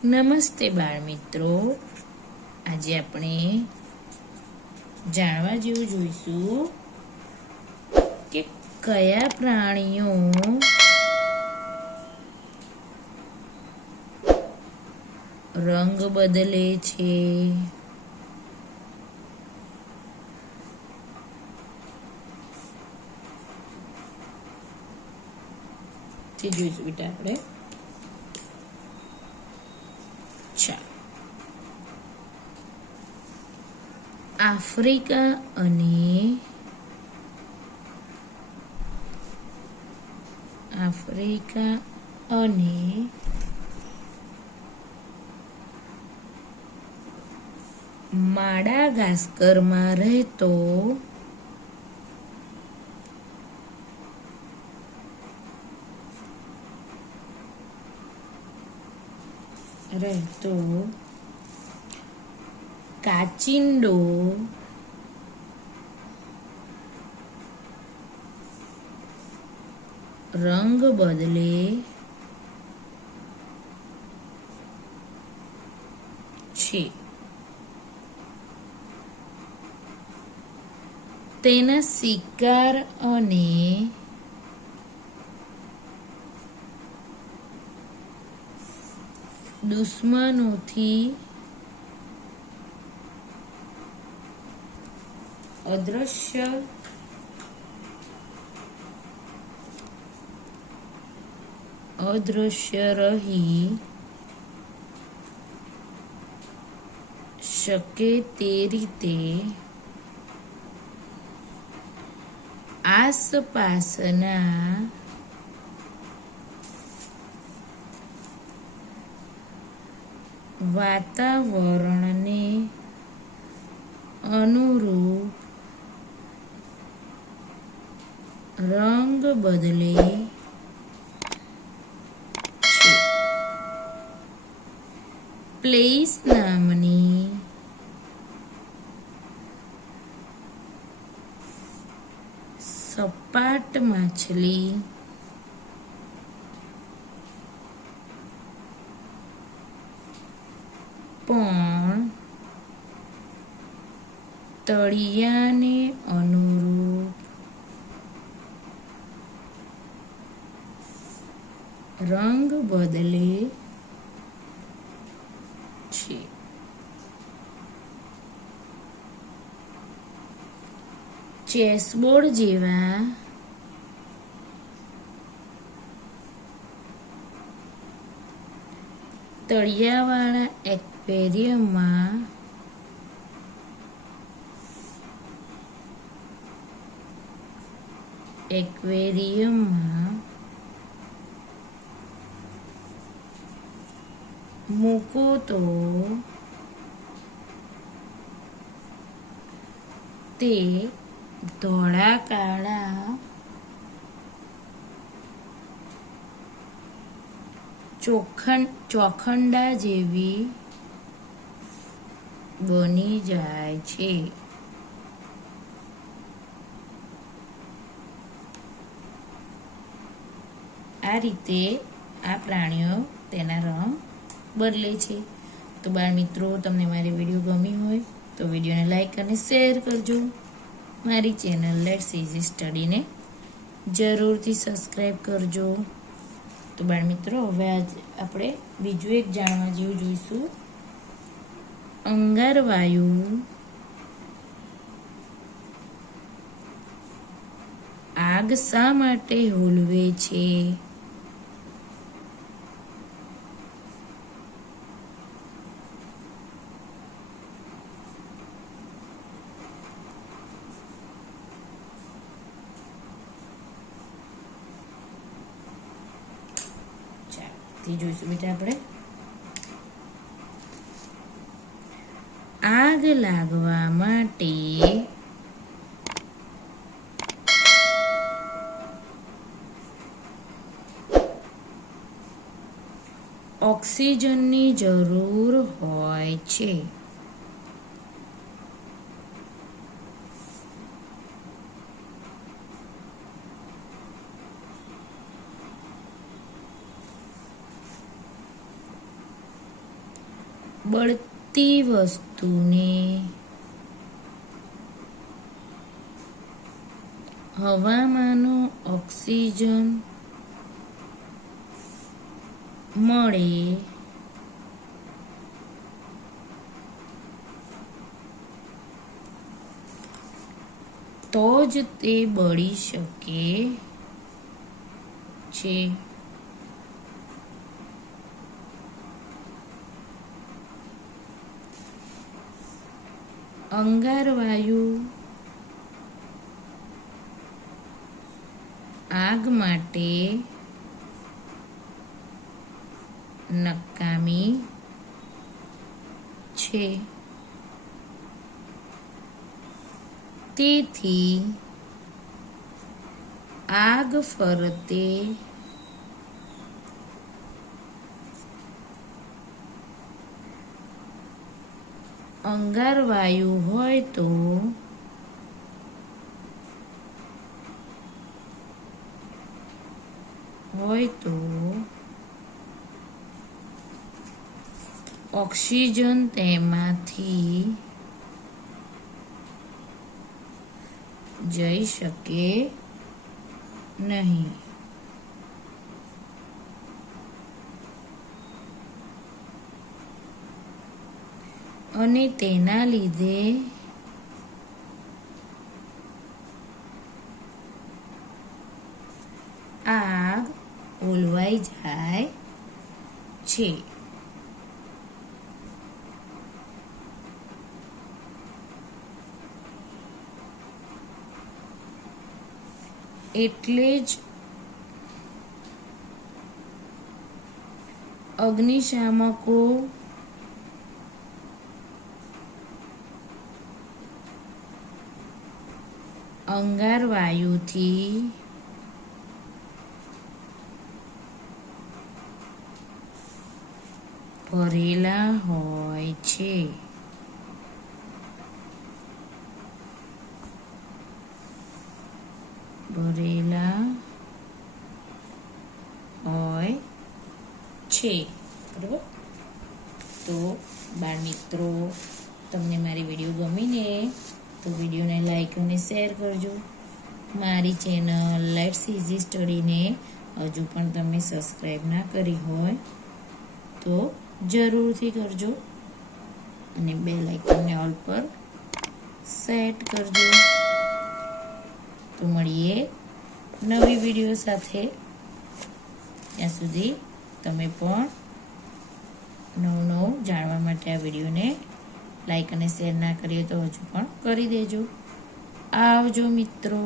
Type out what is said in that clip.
નમસ્તે બાળ મિત્રો, આજે આપણે જાણવા જેવું જોઈશું કે કયા પ્રાણીઓ રંગ બદલે છે. તે જોઈશું બેટા આપણે. આફ્રિકા અને માડાગાસ્કરમાં રહેતો કાચિંડો રંગ બદલે છે. તેના શિકાર અને દુશ્મનોથી અદૃશ્ય રહી શકે તે રીતે આસપાસના વાતાવરણને અનુરૂપ રંગ બદલે છે. પ્લેસ નામની સપાટ માછલી પણ તળિયાને અનુરૂપ રંગ બદલે છે. ચેસબોર્ડ જેવા તળિયાવાળા એક્વેરિયમમાં મૂકો તો તે ધોળા કાળા ચોખંડા જેવી બની જાય છે. આ રીતે આ પ્રાણીઓ તેના રંગ બદલે છે. તો બાળ મિત્રો, તમને મારી વિડીયો ગમી હોય તો વિડીયોને લાઈક અને શેર કરજો. મારી ચેનલ લેટ્સ ઇઝી સ્ટડીને જરૂરથી સબસ્ક્રાઈબ કરજો. તો બાળ મિત્રો, હવે આજ આપણે બીજું એક જાણવા જેવું જોઈશું. અંગારવાયુ આગ શા માટે હોલવે છે? જોઈશું બેટા આપણે. આગ લાગવા માટે ઓક્સિજનની જરૂર હોય છે. બળતી વસ્તુને હવામાંનો ઓક્સિજન મળે તો જ તે બળી શકે છે. અંગારવાયુ આગ માટે નકામી છે. તેથી આગ ફરતે અંગારવાયુ હોય તો ઓક્સિજન તેમાંથી જઈ શકે નહીં. અને તેના લીધે આગ ઓલવાઈ જાય છે. એટલે જ અગ્નિશામકો અંગારવાયુથી ભરેલા હોય છે. બરાબર. તો બાળ મિત્રો, તમને મારી વિડીયો ગમીને તો વિડીયોને લાઈક અને શેર કરજો. મારી ચેનલ લેટ્સ ઇઝી સ્ટડીને હજુ પણ તમે સબસ્ક્રાઈબ ના કરી હોય તો જરૂરથી કરજો અને બેલ આઇકનને ઓલ પર સેટ કરજો. તો મળીએ નવી વિડીયો સાથે. ત્યાં સુધી તમે પણ નવું જાણવા માટે આ વિડીયોને લાઈક અને શેર ના કરીએ તો હજુ પણ કરી દેજો. આવજો મિત્રો.